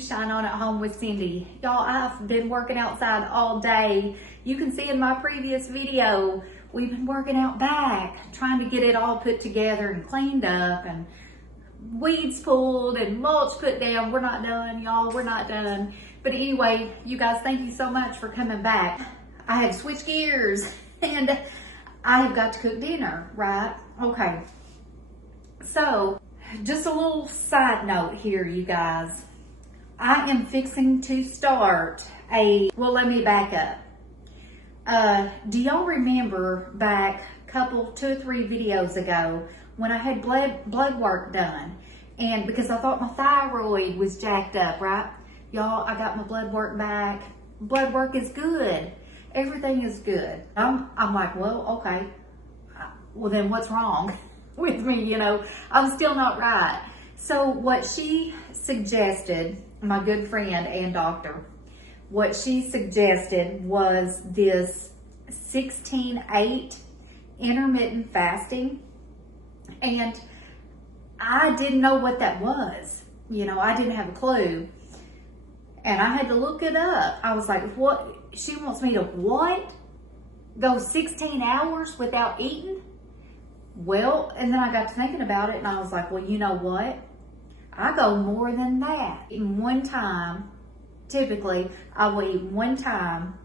Shine On at Home with Cindy. Y'all, I've been working outside all day. You can see in my previous video, we've been working out back, trying to get it all put together and cleaned up and weeds pulled and mulch put down. We're not done, y'all, we're not done. But anyway, you guys, thank you so much for coming back. I have switched gears and I have got to cook dinner, right? Okay. So, just a little side note here, you guys. I am fixing to start well, let me back up. Do y'all remember back two or three videos ago when I had blood work done? And because I thought my thyroid was jacked up, right? Y'all, I got my blood work back. Blood work is good. Everything is good. I'm like, well, okay. Well, then what's wrong with me? You know, I'm still not right. So what she suggested, my good friend and doctor, what she suggested was this 16-8 intermittent fasting. And I didn't know what that was. You know, I didn't have a clue. And I had to look it up. I was like, what? She wants me to what? Go 16 hours without eating? Well, and then I got to thinking about it and I was like, well, you know what? I go more than that. In one time, typically, I will eat one time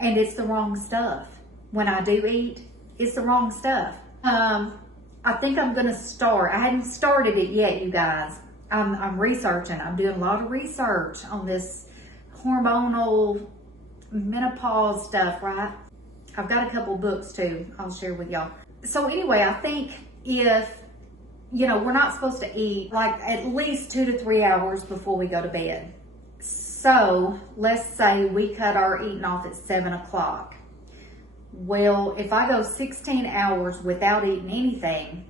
and it's the wrong stuff. When I do eat, it's the wrong stuff. I think I'm gonna start. I hadn't started it yet, you guys. I'm researching. I'm doing a lot of research on this hormonal menopause stuff, right? I've got a couple books too I'll share with y'all. So anyway, I think if, you know, we're not supposed to eat like at least 2 to 3 hours before we go to bed. So let's say we cut our eating off at 7 o'clock. Well, if I go 16 hours without eating anything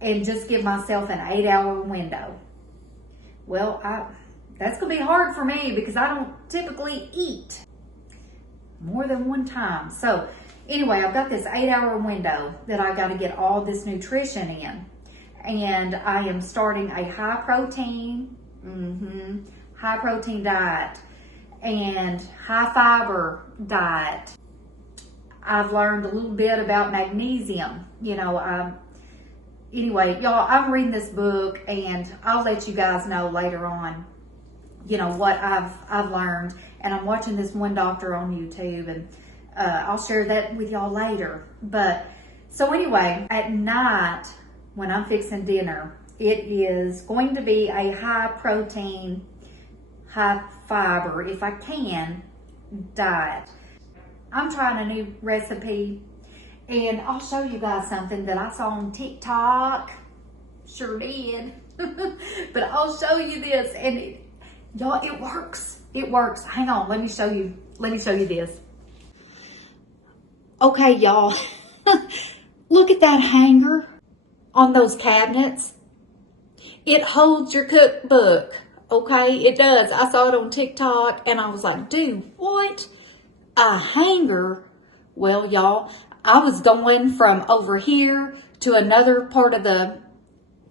and just give myself an 8-hour window, well, that's gonna be hard for me because I don't typically eat more than one time. So anyway, I've got this 8-hour window that I got to get all this nutrition in. And I am starting a high protein diet and high fiber diet. I've learned a little bit about magnesium. You know, anyway, y'all, I'm reading this book and I'll let you guys know later on, you know, what I've learned. And I'm watching this one doctor on YouTube and I'll share that with y'all later. But so anyway, at night when I'm fixing dinner, it is going to be a high protein, high fiber, if I can, diet. I'm trying a new recipe and I'll show you guys something that I saw on TikTok. Sure did. But I'll show you this and y'all, it works. It works. Hang on, let me show you this. Okay, y'all. Look at that hanger on those cabinets. It holds your cookbook. Okay, it does. I saw it on TikTok and I was like, dude, what? A hanger? Well, y'all, I was going from over here to another part of the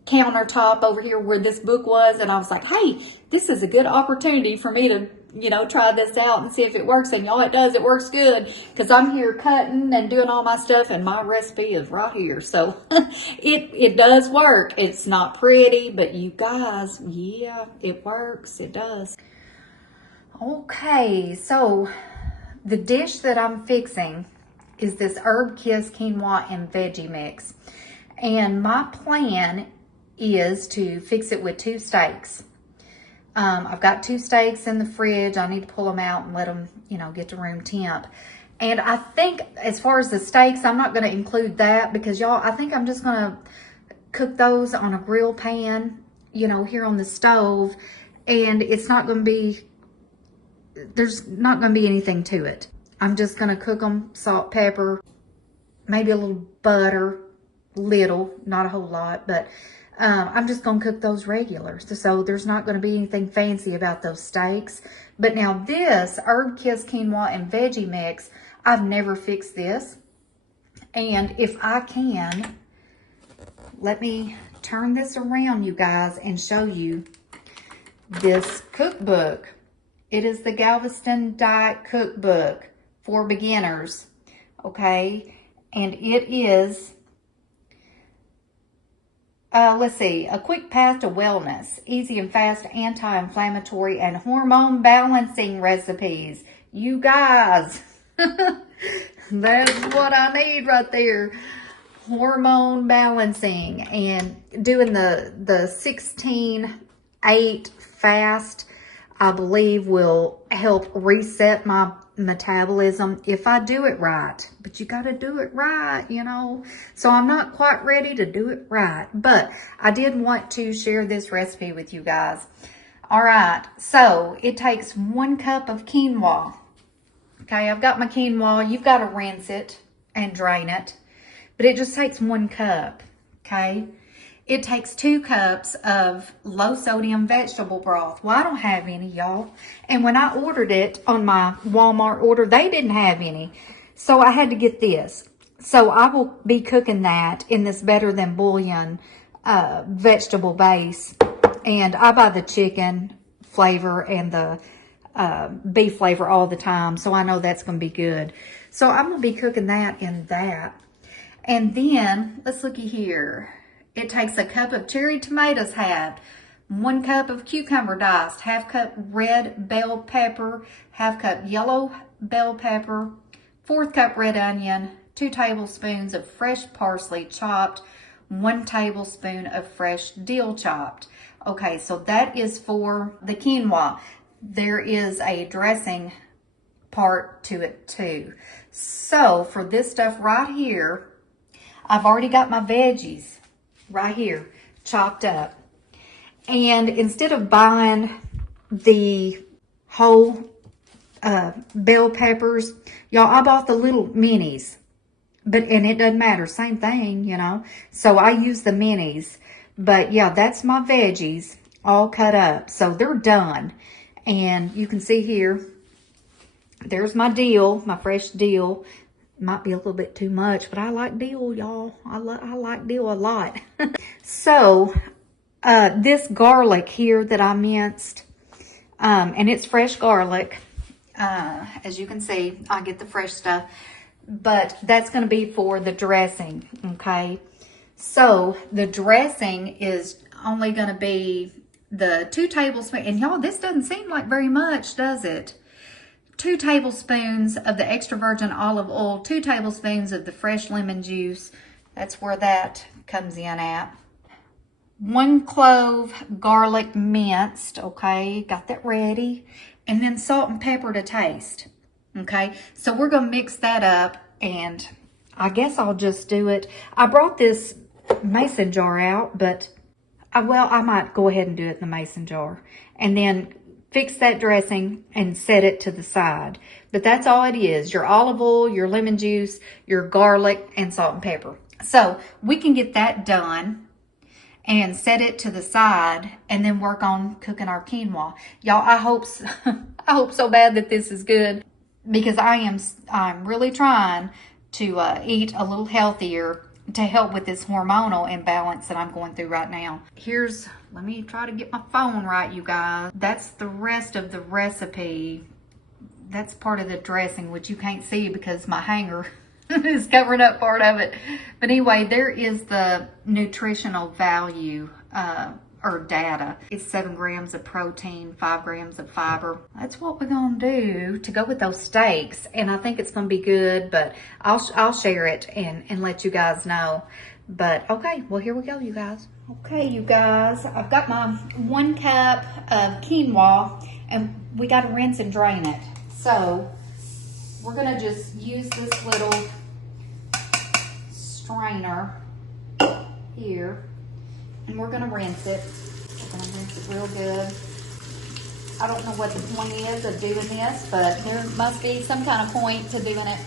countertop over here where this book was, and I was like, hey, this is a good opportunity for me to, you know, try this out and see if it works. And y'all, it does. It works good because I'm here cutting and doing all my stuff and my recipe is right here. So it does work. It's not pretty, but you guys, yeah, it works. It does. Okay, so the dish that I'm fixing is this Herb Kiss quinoa and veggie mix. And my plan is to fix it with 2 steaks. I've got 2 steaks in the fridge. I need to pull them out and let them, you know, get to room temp. And I think as far as the steaks, I'm not going to include that because y'all, I think I'm just going to cook those on a grill pan, you know, here on the stove. And it's not going to be, there's not going to be anything to it. I'm just going to cook them, salt, pepper, maybe a little butter, little, not a whole lot, but I'm just going to cook those regular. So there's not going to be anything fancy about those steaks. But now this Herb Kiss quinoa and veggie mix, I've never fixed this. And if I can, let me turn this around, you guys, and show you this cookbook. It is the Galveston Diet Cookbook for beginners, okay? And it is, let's see, a quick path to wellness, easy and fast anti-inflammatory and hormone balancing recipes. You guys, that's what I need right there. Hormone balancing and doing the 16-8 fast, I believe will help reset my metabolism if I do it right. But you got to do it right, you know. So I'm not quite ready to do it right. But I did want to share this recipe with you guys. All right. So it takes 1 cup of quinoa. Okay. I've got my quinoa. You've got to rinse it and drain it. But it just takes 1 cup. Okay. It takes 2 cups of low sodium vegetable broth. Well, I don't have any, y'all. And when I ordered it on my Walmart order, they didn't have any. So I had to get this. So I will be cooking that in this Better Than Bouillon vegetable base. And I buy the chicken flavor and the beef flavor all the time. So I know that's going to be good. So I'm going to be cooking that in that. And then, let's looky here. It takes a cup of cherry tomatoes halved, 1 cup of cucumber diced, ½ cup red bell pepper, ½ cup yellow bell pepper, 1/4 cup red onion, 2 tablespoons of fresh parsley chopped, 1 tablespoon of fresh dill chopped. Okay, so that is for the quinoa. There is a dressing part to it too. So for this stuff right here, I've already got my veggies right here chopped up. And instead of buying the whole bell peppers, y'all, I bought the little minis. And it doesn't matter, same thing, you know. So I use the minis. But yeah, that's my veggies all cut up. So they're done. And you can see here, there's my dill, my fresh dill. Might be a little bit too much, but I like dill, y'all. I like dill a lot. So, this garlic here that I minced, and it's fresh garlic. As you can see, I get the fresh stuff. But that's going to be for the dressing, okay? So, the dressing is only going to be the 2 tablespoons. And y'all, this doesn't seem like very much, does it? 2 tablespoons of the extra virgin olive oil, 2 tablespoons of the fresh lemon juice. That's where that comes in at. 1 clove garlic minced, okay, got that ready. And then salt and pepper to taste, okay. So we're gonna mix that up, and I guess I'll just do it. I brought this mason jar out, but I might go ahead and do it in the mason jar. And then fix that dressing and set it to the side. But that's all it is. Your olive oil, your lemon juice, your garlic, and salt and pepper. So we can get that done and set it to the side and then work on cooking our quinoa. Y'all, I hope so bad that this is good, because I'm really trying to eat a little healthier to help with this hormonal imbalance that I'm going through right now. Let me try to get my phone right, you guys. That's the rest of the recipe. That's part of the dressing, which you can't see because my hanger is covering up part of it. But anyway, there is the nutritional value or data. It's 7 grams of protein, 5 grams of fiber. That's what we're gonna do to go with those steaks. And I think it's gonna be good, but I'll share it and let you guys know. But okay, well, here we go, you guys. Okay, you guys, I've got my 1 cup of quinoa, and we got to rinse and drain it. So we're gonna just use this little strainer here, and we're gonna rinse it. We're gonna rinse it real good. I don't know what the point is of doing this, but there must be some kind of point to doing it.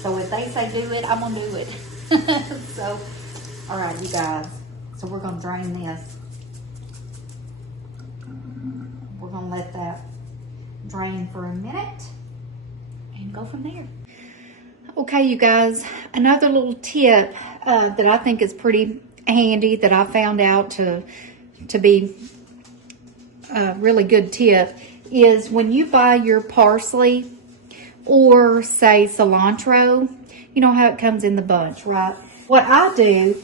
So if they say do it, I'm gonna do it. So, all right, you guys. So we're gonna drain this. We're gonna let that drain for a minute and go from there. Okay, you guys, another little tip that I think is pretty handy that I found out to be really good tip is when you buy your parsley or say cilantro, you know how it comes in the bunch, right? What I do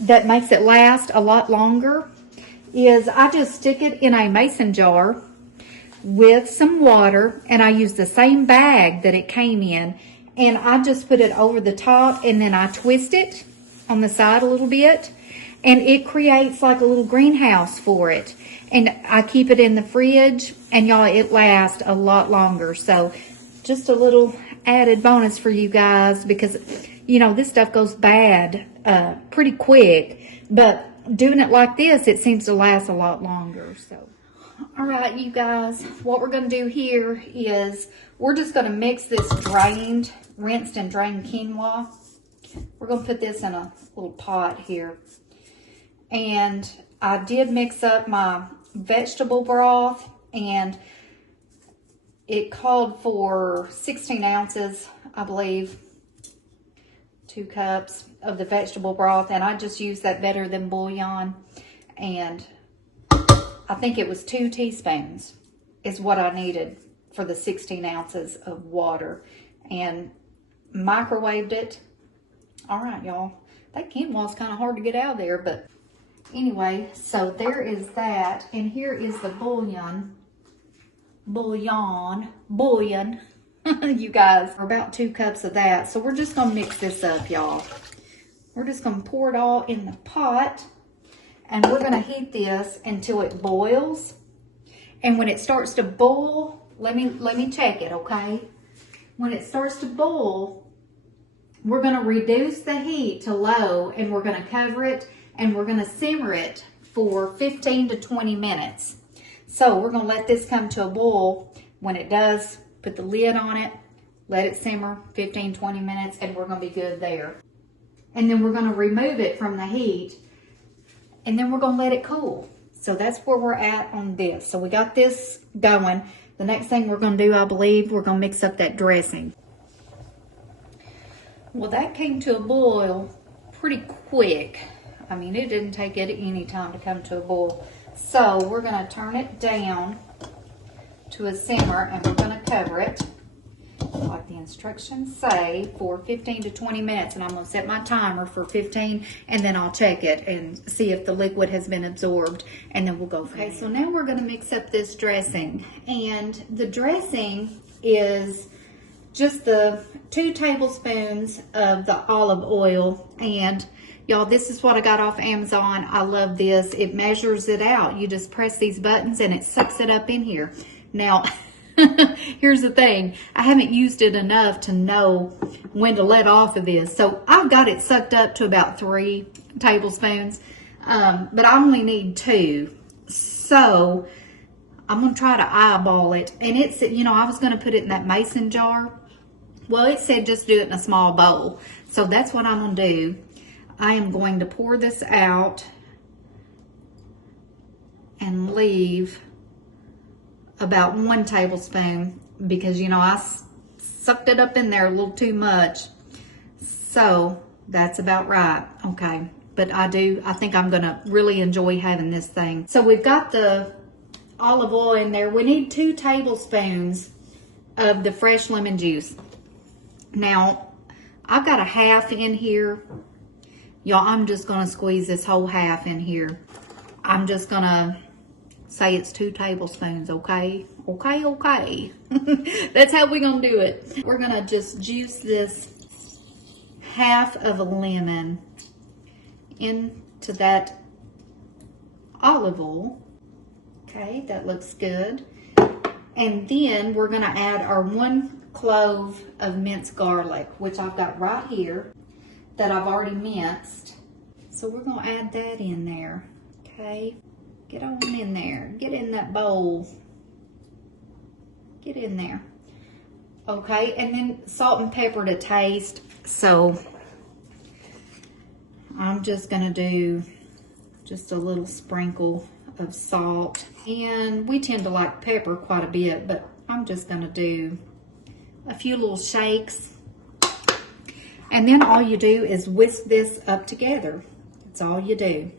that makes it last a lot longer is I just stick it in a mason jar with some water, and I use the same bag that it came in, and I just put it over the top, and then I twist it on the side a little bit, and it creates like a little greenhouse for it. And I keep it in the fridge, and y'all, it lasts a lot longer. So just a little added bonus for you guys, because you know this stuff goes bad pretty quick, but doing it like this, it seems to last a lot longer. So all right, you guys, what we're going to do here is we're just going to mix this rinsed and drained quinoa. We're going to put this in a little pot here. And I did mix up my vegetable broth, and it called for 16 ounces, I believe, 2 cups of the vegetable broth, and I just used that Better Than Bouillon, and I think it was 2 teaspoons is what I needed for the 16 ounces of water, and microwaved it. All right, y'all, that quinoa's kind of hard to get out of there, but anyway, so there is that, and here is the bouillon, you guys, for about 2 cups of that. So we're just gonna mix this up, y'all. We're just gonna pour it all in the pot, and we're gonna heat this until it boils. And when it starts to boil, let me check it, okay? When it starts to boil, we're gonna reduce the heat to low, and we're gonna cover it, and we're gonna simmer it for 15 to 20 minutes. So we're gonna let this come to a boil. When it does, put the lid on it, let it simmer 15, 20 minutes, and we're gonna be good there. And then we're gonna remove it from the heat, and then we're gonna let it cool. So that's where we're at on this. So we got this going. The next thing we're gonna do, I believe, we're gonna mix up that dressing. Well, that came to a boil pretty quick. I mean, it didn't take it any time to come to a boil. So we're gonna turn it down to a simmer, and we're gonna cover it, like the instructions say, for 15 to 20 minutes. And I'm gonna set my timer for 15, and then I'll check it and see if the liquid has been absorbed, and then we'll go from there. Okay, so now we're gonna mix up this dressing. And the dressing is just the 2 tablespoons of the olive oil. And y'all, this is what I got off Amazon. I love this. It measures it out. You just press these buttons and it sucks it up in here. Now, here's the thing. I haven't used it enough to know when to let off of this. So I've got it sucked up to about 3 tablespoons, but I only need 2. So I'm going to try to eyeball it. And it's, you know, I was going to put it in that mason jar. Well, it said just do it in a small bowl. So that's what I'm going to do. I am going to pour this out and leave about 1 tablespoon, because, you know, I sucked it up in there a little too much. So that's about right. Okay. But I think I'm going to really enjoy having this thing. So we've got the olive oil in there. We need 2 tablespoons of the fresh lemon juice. Now, I've got a half in here. Y'all, I'm just going to squeeze this whole half in here. I'm just going to say it's 2 tablespoons, okay? Okay. That's how we're going to do it. We're going to just juice this half of a lemon into that olive oil. Okay, that looks good. And then we're going to add our 1 clove of minced garlic, which I've got right here that I've already minced. So we're going to add that in there. Okay, get on in there. Get in that bowl. Get in there. Okay, and then salt and pepper to taste. So I'm just going to do just a little sprinkle of salt. And we tend to like pepper quite a bit, but I'm just going to do a few little shakes. And then all you do is whisk this up together. That's all you do.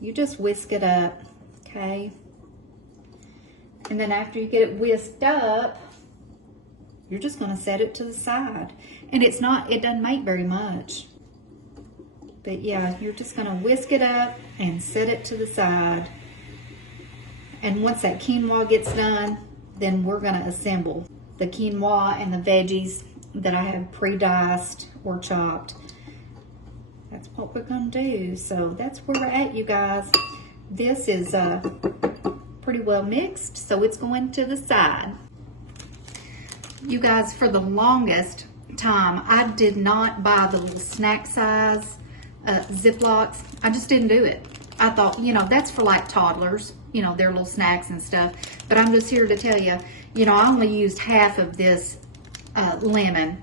You just whisk it up, okay? And then after you get it whisked up, you're just gonna set it to the side. And it doesn't make very much. But yeah, you're just gonna whisk it up and set it to the side. And once that quinoa gets done, then we're gonna assemble the quinoa and the veggies that I have pre-diced or chopped. That's what we're gonna do. So that's where we're at, you guys. This is pretty well mixed, so it's going to the side. You guys, for the longest time, I did not buy the little snack size Ziplocs. I just didn't do it. I thought, you know, that's for like toddlers, you know, their little snacks and stuff. But I'm just here to tell you, you know, I only used half of this lemon.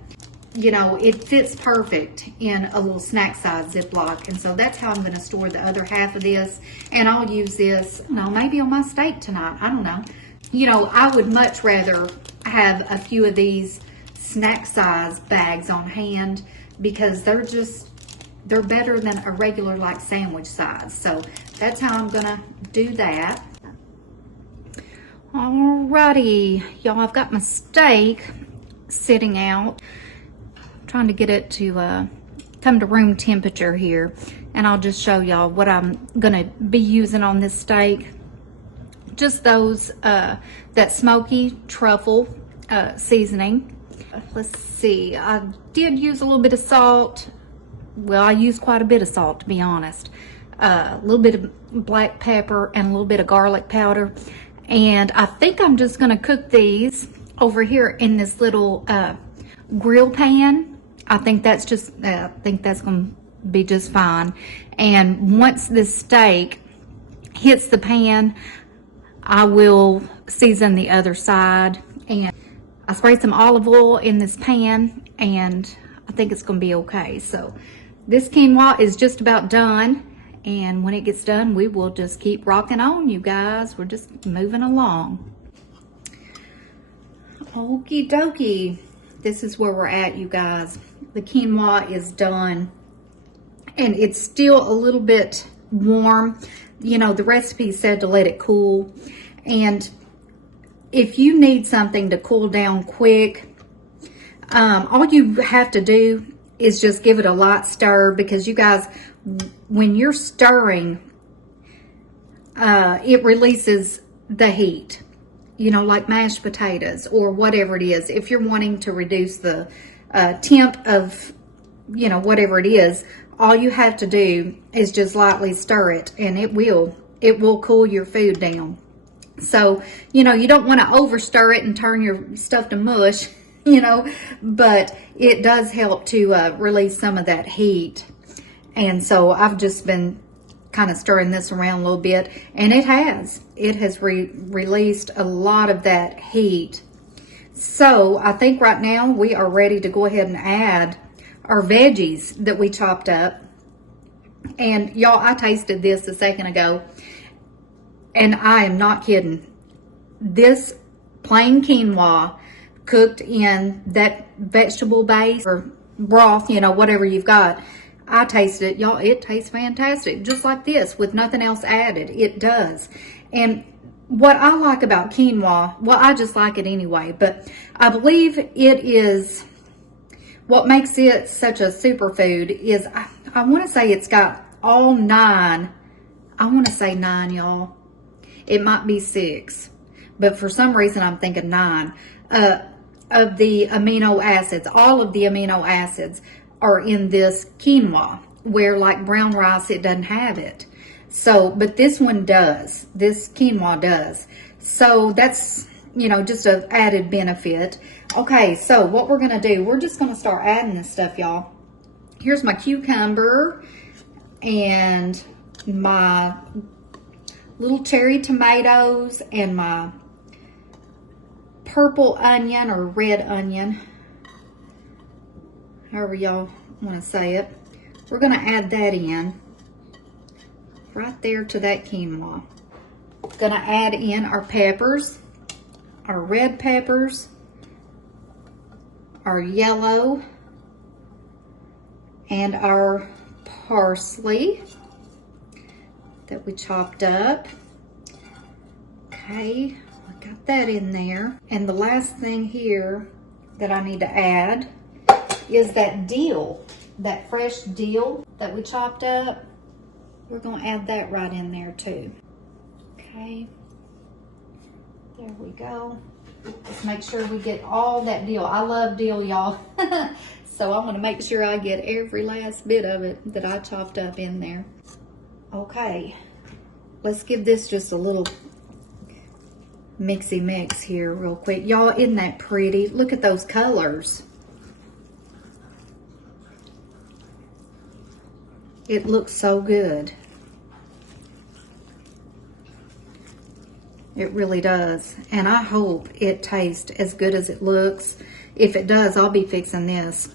You know, it fits perfect in a little snack size Ziploc. And so that's how I'm going to store the other half of this. And I'll use this, you know, maybe on my steak tonight. I don't know. You know, I would much rather have a few of these snack size bags on hand because they're better than a regular like sandwich size. So that's how I'm going to do that. Alrighty, y'all, I've got my steak sitting out. Trying to get it to come to room temperature here, and I'll just show y'all what I'm gonna be using on this steak. Just those that smoky truffle seasoning. Let's see, I did use a little bit of salt. Well, I used quite a bit of salt, to be honest. A little bit of black pepper and a little bit of garlic powder. And I think I'm just gonna cook these over here in this little grill pan. I think that's gonna be just fine. And once this steak hits the pan, I will season the other side. And I sprayed some olive oil in this pan, and I think it's gonna be okay. So this quinoa is just about done. And when it gets done, we will just keep rocking on, you guys. We're just moving along. Okie dokie. This is where we're at, you guys. The quinoa is done. And it's still a little bit warm. You know, the recipe said to let it cool. And if you need something to cool down quick, all you have to do is just give it a light stir, because you guys, when you're stirring, it releases the heat, you know, like mashed potatoes or whatever it is. If you're wanting to reduce the temp of, you know, whatever it is, all you have to do is just lightly stir it, and it will cool your food down. So, you know, you don't want to over stir it and turn your stuff to mush, you know, but it does help to release some of that heat. And so I've just been kind of stirring this around a little bit, and it has released a lot of that heat. So I think right now we are ready to go ahead and add our veggies that we chopped up. And y'all, I tasted this a second ago, and I am not kidding. This plain quinoa cooked in that vegetable base or broth, you know, whatever you've got, I tasted it, y'all. It tastes fantastic, just like this, with nothing else added. It does. And what I like about quinoa, well, I just like it anyway, but I believe it is, what makes it such a superfood is, I want to say it's got all 9, I want to say 9, y'all. It might be 6, but for some reason I'm thinking 9, of the amino acids. All of the amino acids are in this quinoa, where like brown rice, it doesn't have it. So, but this one does. This quinoa does. So that's, you know, just an added benefit. Okay, so what we're gonna do, we're just gonna start adding this stuff, y'all. Here's my cucumber and my little cherry tomatoes and my purple onion or red onion, however y'all want to say it. We're going to add that in right there to that quinoa. Going to add in our peppers, our red peppers, our yellow, and our parsley that we chopped up. Okay, Got that in there. And the last thing here that I need to add is that dill, that fresh dill that we chopped up. We're gonna add that right in there too. Okay, there we go. Let's make sure we get all that dill. I love dill, y'all. So I'm gonna make sure I get every last bit of it that I chopped up in there. Okay, let's give this just a little mixy mix here real quick. Y'all, isn't that pretty? Look at those colors. It looks so good. It really does. And I hope it tastes as good as it looks. If it does, I'll be fixing this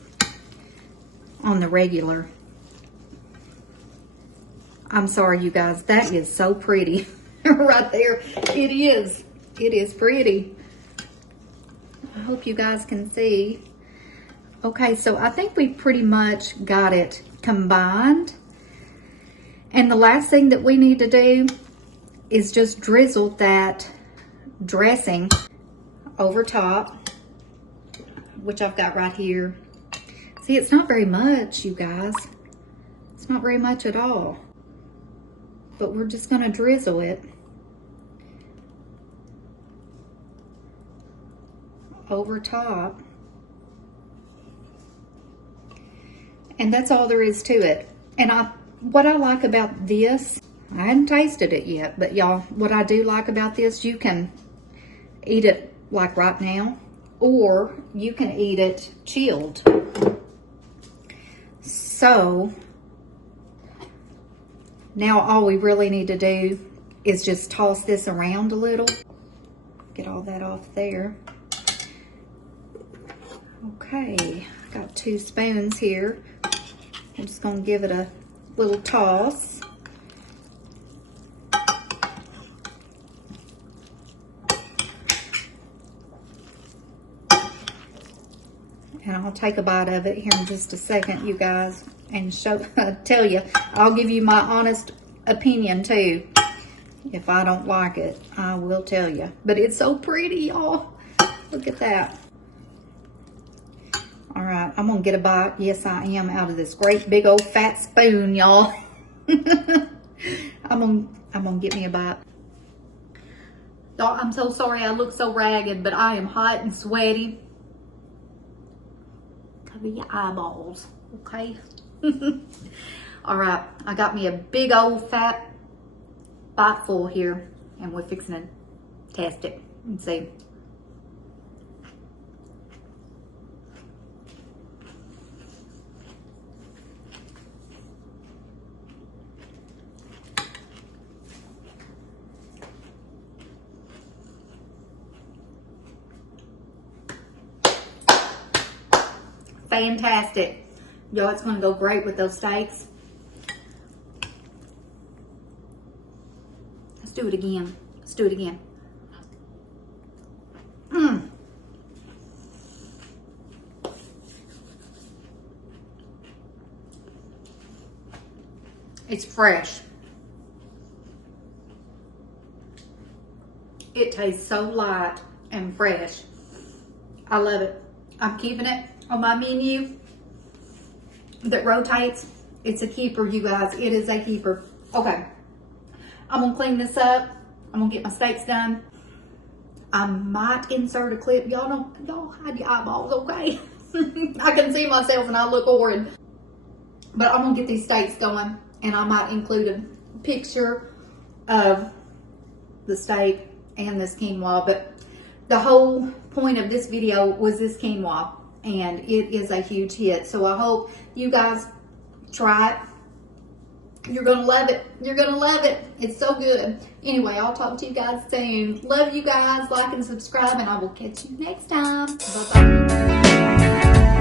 on the regular. I'm sorry, you guys. That is so pretty. Right there. It is. It is pretty. I hope you guys can see. Okay, so I think we pretty much got it combined. And the last thing that we need to do is just drizzle that dressing over top, which I've got right here. See, it's not very much, you guys. It's not very much at all. But we're just gonna drizzle it over top. And that's all there is to it. And what I like about this, I hadn't tasted it yet, but y'all, what I do like about this, you can eat it like right now, or you can eat it chilled. So now all we really need to do is just toss this around a little. Get all that off there. Okay, got 2 spoons here. I'm just gonna give it a little toss. And I'll take a bite of it here in just a second, you guys, and tell you, I'll give you my honest opinion too. If I don't like it, I will tell you. But it's so pretty, y'all. Look at that. All right, I'm gonna get a bite. Yes, I am, out of this great big old fat spoon, y'all. I'm gonna get me a bite. Y'all, I'm so sorry I look so ragged, but I am hot and sweaty. Cover your eyeballs, okay? All right, I got me a big old fat bite full here, and we're fixing to test it and see. Fantastic. Yo, it's gonna go great with those steaks. Let's do it again. Let's do it again. It's fresh. It tastes so light and fresh. I love it. I'm keeping it on my menu that rotates. It's a keeper, you guys. It is a keeper. Okay, I'm gonna clean this up. I'm gonna get my steaks done. I might insert a clip. Y'all hide your eyeballs, okay? I can see myself and I look horrid. But I'm gonna get these steaks going, and I might include a picture of the steak and this quinoa. But the whole point of this video was this quinoa, and it is a huge hit. So I hope you guys try it. You're gonna love it. You're gonna love it. It's so good. Anyway, I'll talk to you guys soon. Love you guys. Like and subscribe, and I will catch you next time. Bye-bye.